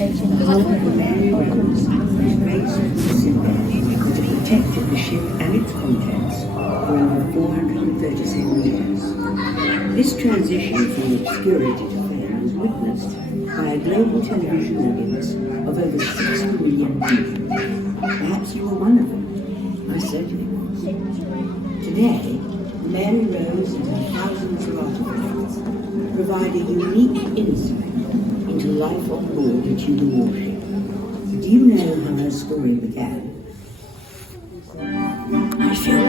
The Mary Rose raised the seabed that have protected the ship and its contents for over 437 years. This transition from obscurity to fame was witnessed by a global television audience of over 6 million people. Perhaps you were one of them. I certainly was. Today, Mary Rose and her thousands of artifacts provide a unique insight into life on board a Tudor warship. Do you know how her story began? I feel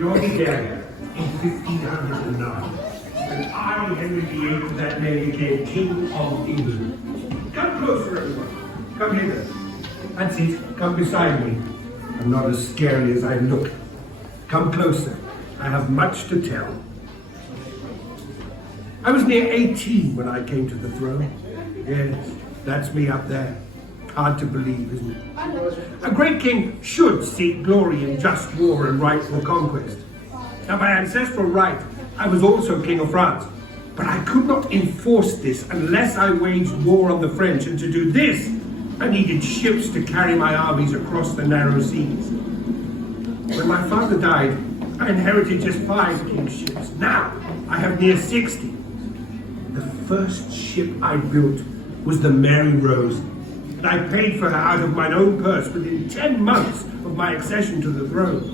Lord Dagger in 1509, and I, Henry VIII, of that name, became King of England. Come closer, everyone. Come hither. That's it. Come beside me. I'm not as scary as I look. Come closer. I have much to tell. I was near 18 when I came to the throne. Yes, that's me up there. Hard to believe, isn't it? A great king should seek glory in just war and rightful conquest. Now, by ancestral right, I was also king of France. But I could not enforce this unless I waged war on the French, and to do this, I needed ships to carry my armies across the narrow seas. When my father died, I inherited just 5 king's ships. Now, I have near 60. The first ship I built was the Mary Rose, and I paid for her out of mine own purse within 10 months of my accession to the throne.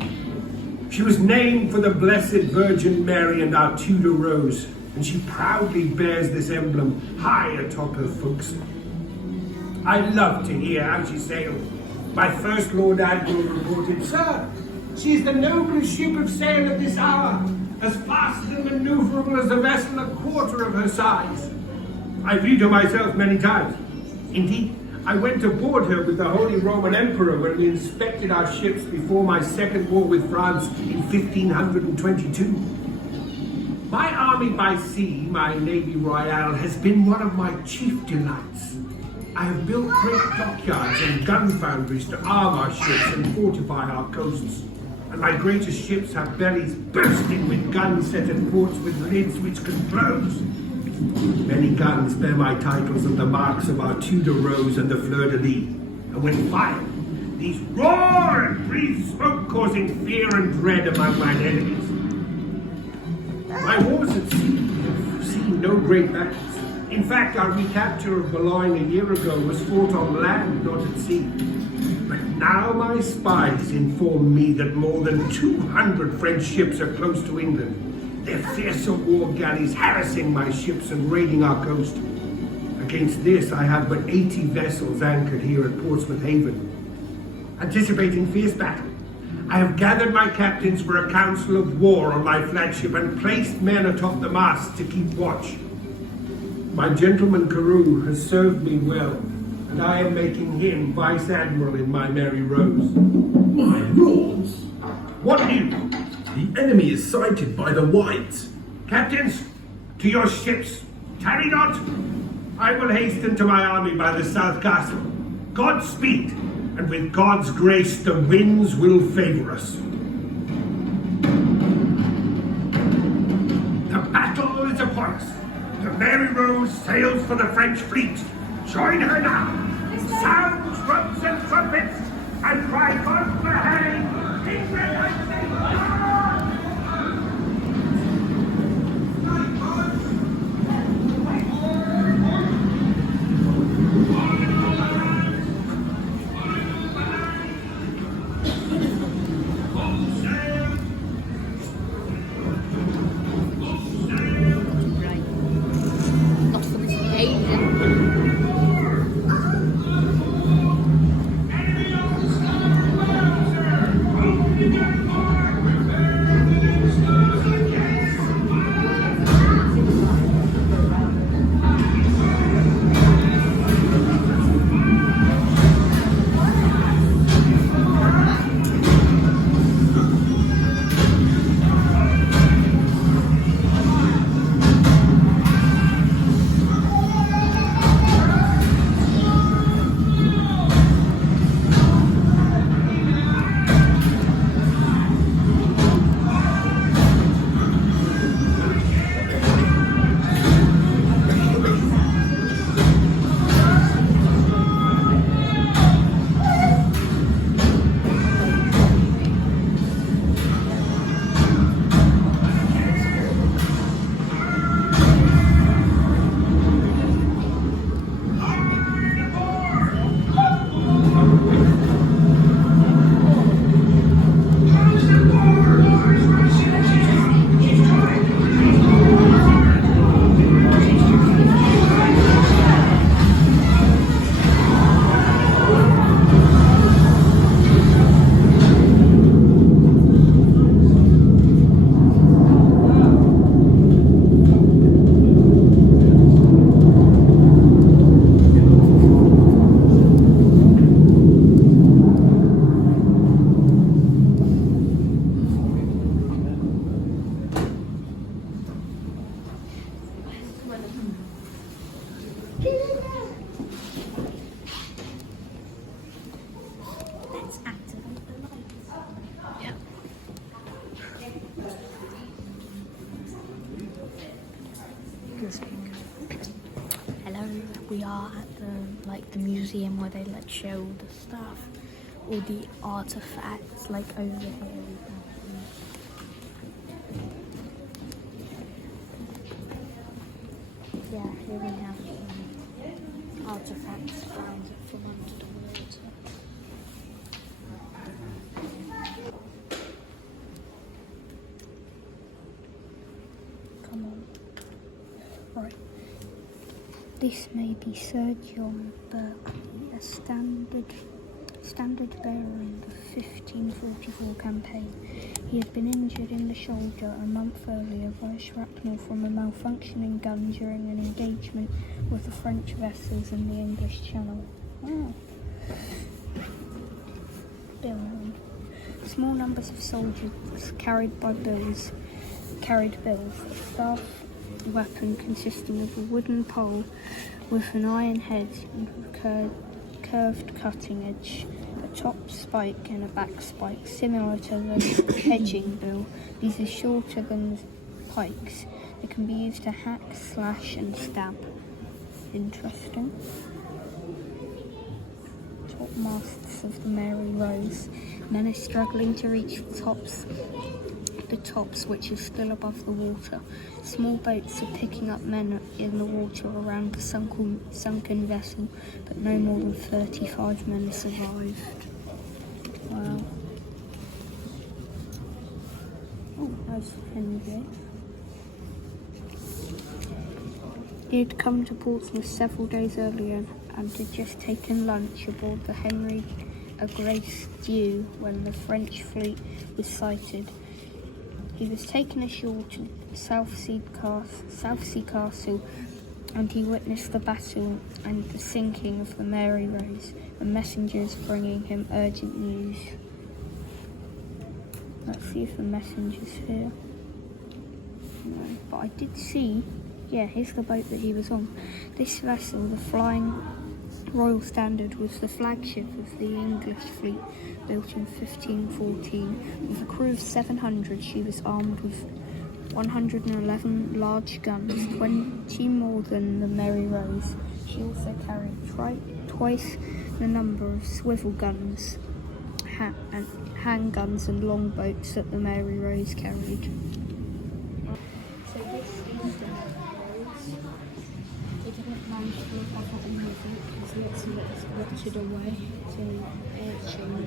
She was named for the Blessed Virgin Mary and our Tudor Rose, and she proudly bears this emblem high atop her forecastle. I loved to hear how she sailed. My first Lord Admiral reported, "Sir, she is the noblest ship of sail at this hour, as fast and maneuverable as a vessel a quarter of her size." I viewed her myself many times. Indeed, I went aboard her with the Holy Roman Emperor when we inspected our ships before my second war with France in 1522. My army by sea, my Navy Royale, has been one of my chief delights. I have built great dockyards and gun foundries to arm our ships and fortify our coasts. And my greatest ships have bellies bursting with guns set at ports with lids which can close. Many guns bear my titles and the marks of our Tudor Rose and the Fleur-de-Lis. And when fired, these roar and breathe smoke, causing fear and dread among mine enemies. My wars at sea have seen no great battles. In fact, our recapture of Boulogne a year ago was fought on land, not at sea. But now my spies inform me that more than 200 French ships are close to England, their fearsome war galleys harassing my ships and raiding our coast. Against this, I have but 80 vessels anchored here at Portsmouth Haven. Anticipating fierce battle, I have gathered my captains for a council of war on my flagship and placed men atop the masts to keep watch. My gentleman Carew has served me well, and I am making him Vice Admiral in my Mary Rose. My lords, What new? the enemy is sighted by the Whites. Captains, to your ships. Tarry not. I will hasten to my army by the South Castle. Godspeed, and with God's grace the winds will favor us. The battle is upon us. The Mary Rose sails for the French fleet. Join her now. Sound drums and trumpets, and cry God for hang. England has saved God! Not for this behaviour. Enemy on the starboard, sir! Open your fire! Hello, we are at the museum where they show all the stuff, all the artifacts. Like over here we have here we have artifacts found from under the water. Come on. Right. This may be Sir John Berkeley, a standard bearer in the 1544 campaign. He had been injured in the shoulder a month earlier by shrapnel from a malfunctioning gun during an engagement with the French vessels in the English Channel. Small numbers of soldiers carried bills. The staff weapon consisting of a wooden pole with an iron head and curved cutting edge, a top spike and a back spike, similar to the hedging bill. These are shorter than pikes. They can be used to hack, slash and stab. Interesting. Topmasts of the Mary Rose. Men are struggling to reach the tops which is still above the water. Small boats are picking up men in the water around the sunken vessel, but no more than 35 men survived. Wow. Oh, there's Henry VIII. He had come to Portsmouth several days earlier and had just taken lunch aboard the Henry a Grace Dieu when the French fleet was sighted. He was taken ashore to Southsea Castle, and he witnessed the battle and the sinking of the Mary Rose, the messengers bringing him urgent news. Let's see if the messenger's here. No, but I did see, here's the boat that he was on. This vessel, the Flying Royal Standard, was the flagship of the English fleet, built in 1514. With a crew of 700, she was armed with 111 large guns, 20 more than the Mary Rose. She also carried twice the number of swivel guns, handguns and longboats that the Mary Rose carried. So this is the Mary Rose. It didn't manage to recover any of it because lots of it is rotted away to air chamber,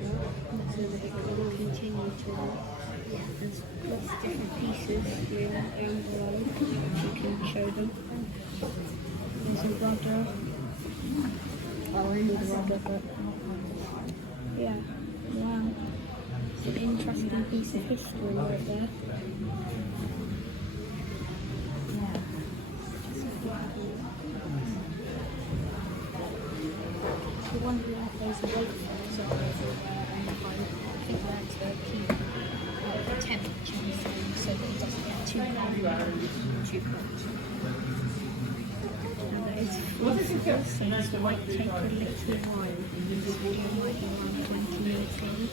so that it will continue to rot. There's lots of different pieces here down below, you can show them. There's a rudder. Only the rudder, but wow. It's an interesting piece of history right there. The one who there's a weight floors up everywhere and the height. I think that's to keep the temperature the same so that it doesn't get too cold. Now there is food for this, so this might take a little while. This video might be around 20 minutes long.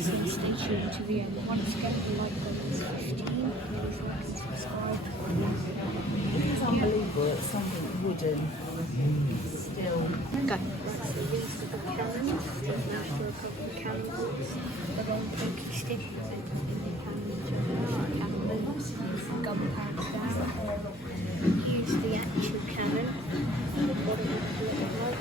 So stay tuned to the end. Once again, the like button is 15. Please like and subscribe. It's unbelievable that something wooden still. Go. So these are the cannons, the National Republic cannons, the long pokey stick in the cannons, gunpowder down. Here's the actual cannon, the bottom of the light.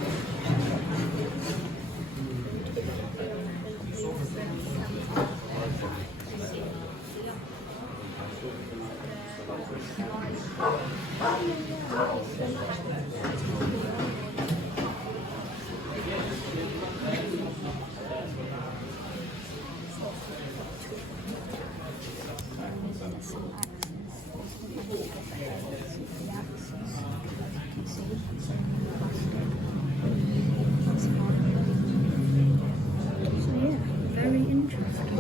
Very interesting.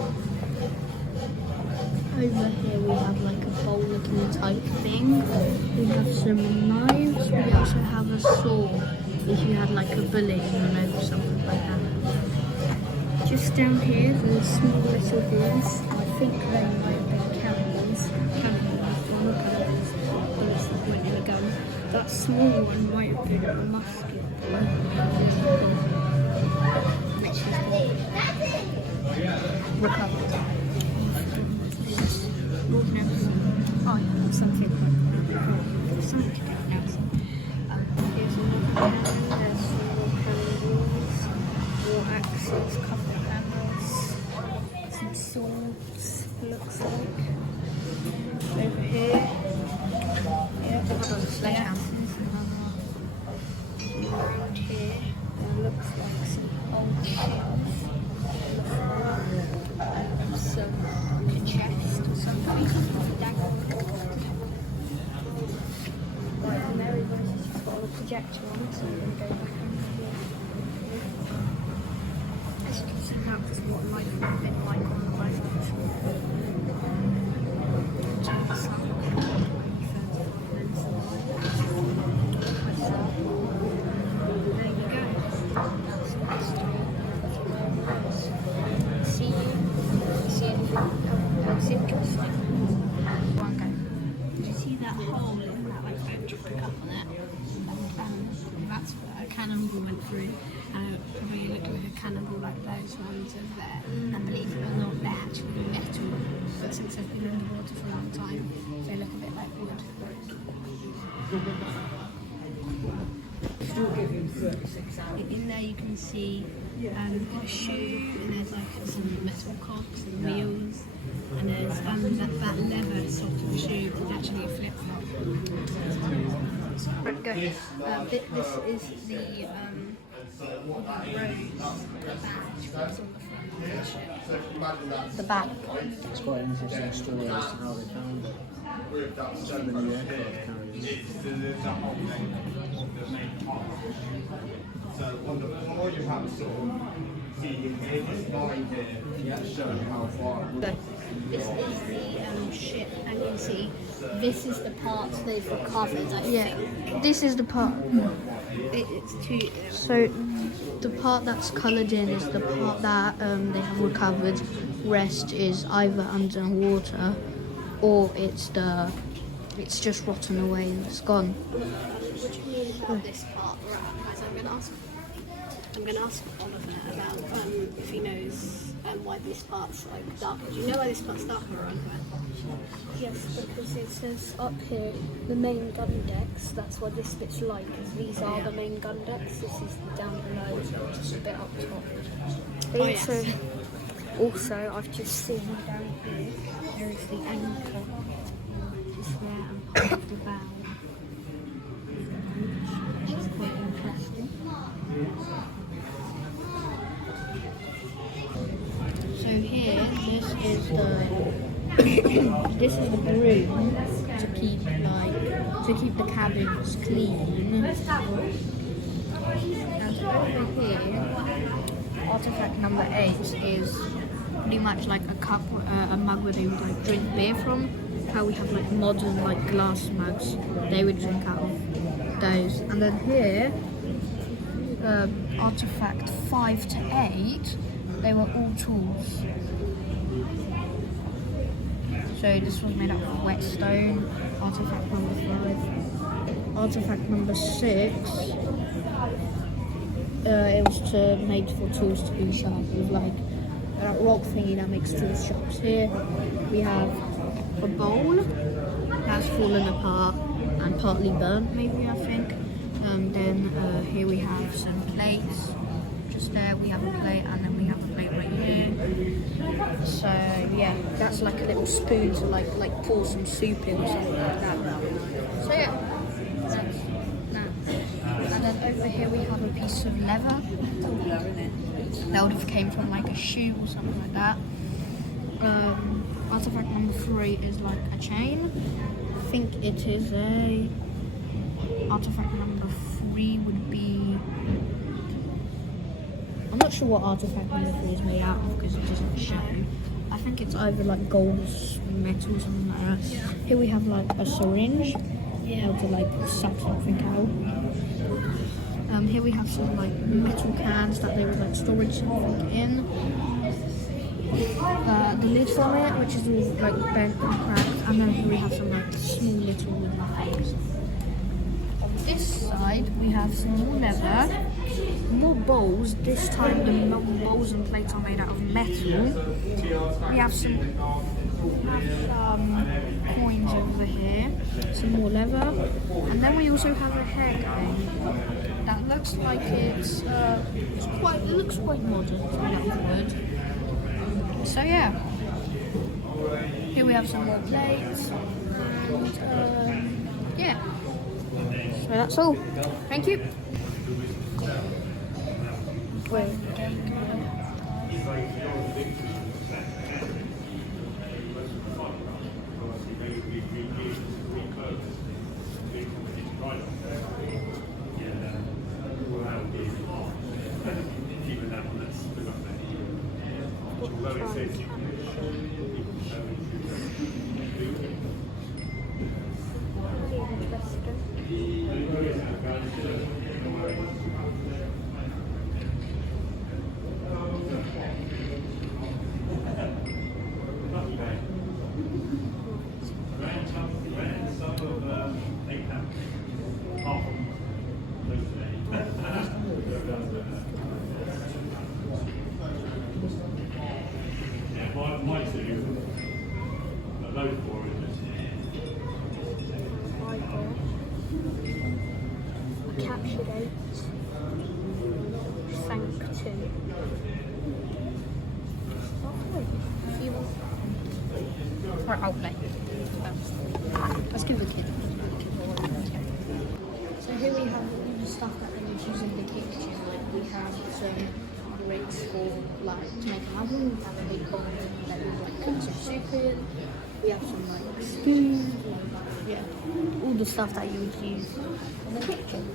Over here we have like a bowl-looking type thing. We have some knives. We also have a saw if you had like a bullet in your nose or something like that. Just down here there's small little balls. I think they might be cannons. Cannons with bullets that went in a gun. That small one might have been a musket ball. Which is recovered. Oh yeah, something like something to take now. Here's another cannon, there's some more cannon balls, more axes, couple of hammers, some swords, looks like. Over here. Yeah, sledgehammer. Around here, there looks like some old shells. Some like a chest or something. Right, and there he goes. He's got a projector on, so I'm going to go back in here. As you can see, that was what life would have been like on the island. Did you see that hole in that like boat just pick up on it? That's what a cannonball went through. Probably looked like a cannonball like those ones over there. And believe it or not, they're actually metal. But since they've been underwater for a long time, they look a bit like wood. In there you can see a shoe, and there's like some metal cogs and wheels, and there's that leather sort of shoe is actually a flip flop. Right, go. This is the rose, the badge that's on the front of the ship. The back. It's quite an interesting story as to how they found it. So many aircraft carriers. So on the floor you have sort of see this line here to show how far. This is the ship, and you can see this is the parts they've recovered. I think. This is the part. It's two. So the part that's coloured in is the part that they have recovered. Rest is either underwater or it's just rotten away and it's gone. What do you mean about this part? Right, guys, I'm going to ask Oliver about if he knows why this part's like dark. Do you know why this part's darker, Oliver? Yes, because it says up here the main gun decks. That's what this bit's like. Because these are the main gun decks. This is down below, just a bit up top. Oh, yes. Also, I've just seen down here there is the anchor. Just there and part of the bow, which is quite interesting. So here, this is the broom to keep the cabins clean. And over here, artifact number 8 is pretty much like a cup, a mug where they would like drink beer from. How we have like modern like glass mugs, they would drink out of those. And then here, artifact 5 to 8, they were all tools. So this was made out of whetstone. Artifact number 5. Artifact number 6. It was made for tools to be sharp. It was like a rock thingy that makes tools sharp. Here we have a bowl that's fallen apart and partly burnt, maybe I think. Then here we have some plates. Just there we have a plate, and then we have a plate right here. So yeah, that's like a little spoon to like pour some soup in or something like that. So yeah, that's that. And then over here we have a piece of leather. That would have came from like a shoe or something like that. Artifact number 3 is like a chain. I think it is a... Artifact number 3 would be... I'm not sure what artifact number 3 is made out of because it doesn't show. I think it's either like gold or metal or something like that. Here we have like a syringe. How to like suck something out. Here we have some like metal cans that they would like storage something in. The lid from it, which is all like bent and cracked, and then here we have some like small little things. this side we have some more leather, more bowls. This time the bowls and plates are made out of metal. We have some coins over here, some more leather, and then we also have a hair going. That looks like it looks quite modern. It's made out of wood. So yeah, here we have some more plates, and yeah. So that's all. Thank you. Captured 8, sank 2. Right, I'll play. Let's give it a kid. So here we have all the stuff that they use in the kitchen. Like we have some bricks for like to make an oven. We have a big bowl that we like cook some soup in. We have some like spoons, yeah, all the stuff that you would use in the kitchen.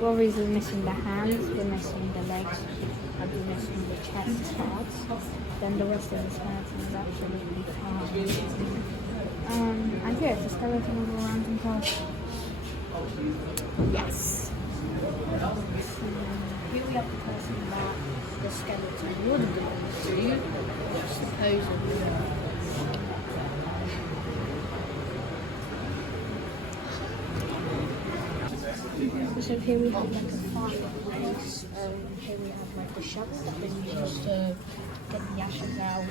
Rory's is missing the hands, we're missing the legs, and we're missing the chest parts. Then the rest of the skeleton is absolutely fine. And yeah, it's a skeleton with a random part. Yes. Here we have the person that the skeleton would belong to, supposedly. So here we have like a fireplace, here we have like the shovel that they use to get the ashes out.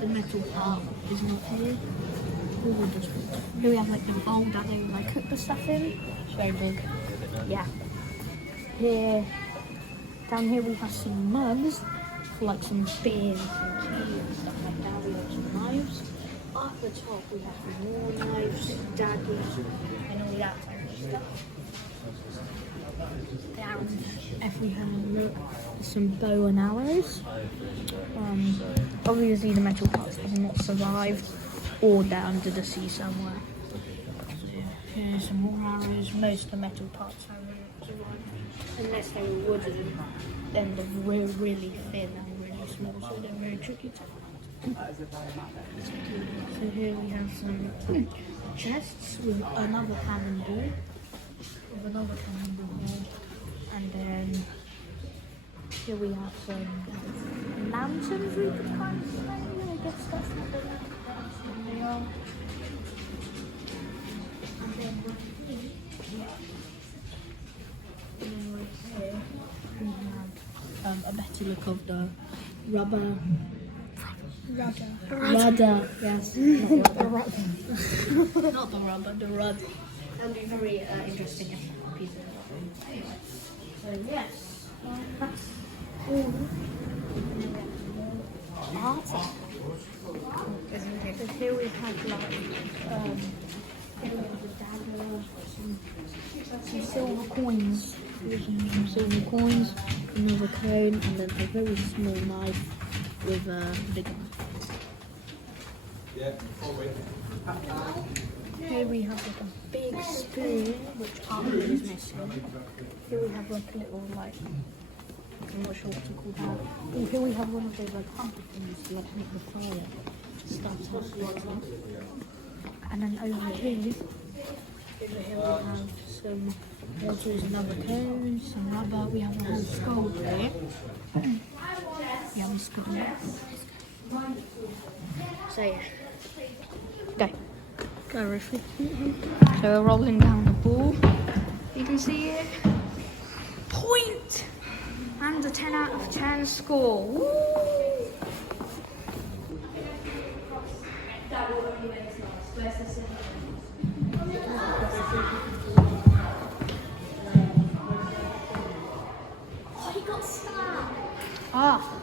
The metal part is not here. Here we have like the bowl that they like cook the stuff in. It's very big. Yeah. Here, down here we have some mugs for like some beers and tea and stuff like that. We have some knives. Up the top we have more knives, daggers, and all that type of stuff. Down, if we have a look, some bow and arrows. Obviously the metal parts have not survived, or they're under the sea somewhere. So yeah, here's some more arrows. Most of the metal parts haven't survived, unless they were wooden. Then they're really thin and really small, so they're very tricky to find. So here we have some chests with another cannonball. And then here we have some lanterns we could kind of say. I guess that's what they are. And then right here we have a better look of the rudder, yes. Not the rudder. Not the rubber, the rudder. And a very interesting piece of it. So yes, that's all. Art. So here we have like some silver coins. Some silver coins, another cone, and then a very small knife with a big knife. Here we have like a big spoon, which part of it is missing. Here we have like a little like, I'm not sure what to call that. Oh, here we have one of those like pumpkins to like make the fire start off lighting. And then over here we have some bottles, another cone, some rubber. We have a whole skull here. Yeah, I'm just gonna So yeah. Go. Go, Ruffy. So we're rolling down the ball. You can see it. Point! And a 10 out of 10 score. Woo! Ah.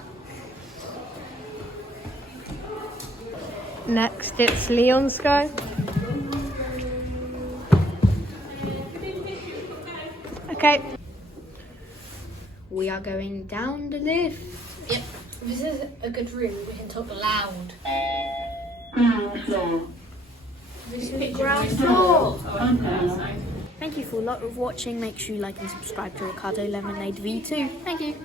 Next, it's Leon's go. Okay. We are going down the lift. Yep. This is a good room. We can talk loud. Ground floor. This is the ground floor. Thank you for watching. Make sure you like and subscribe to Ricardo Lemonade V2. Thank you.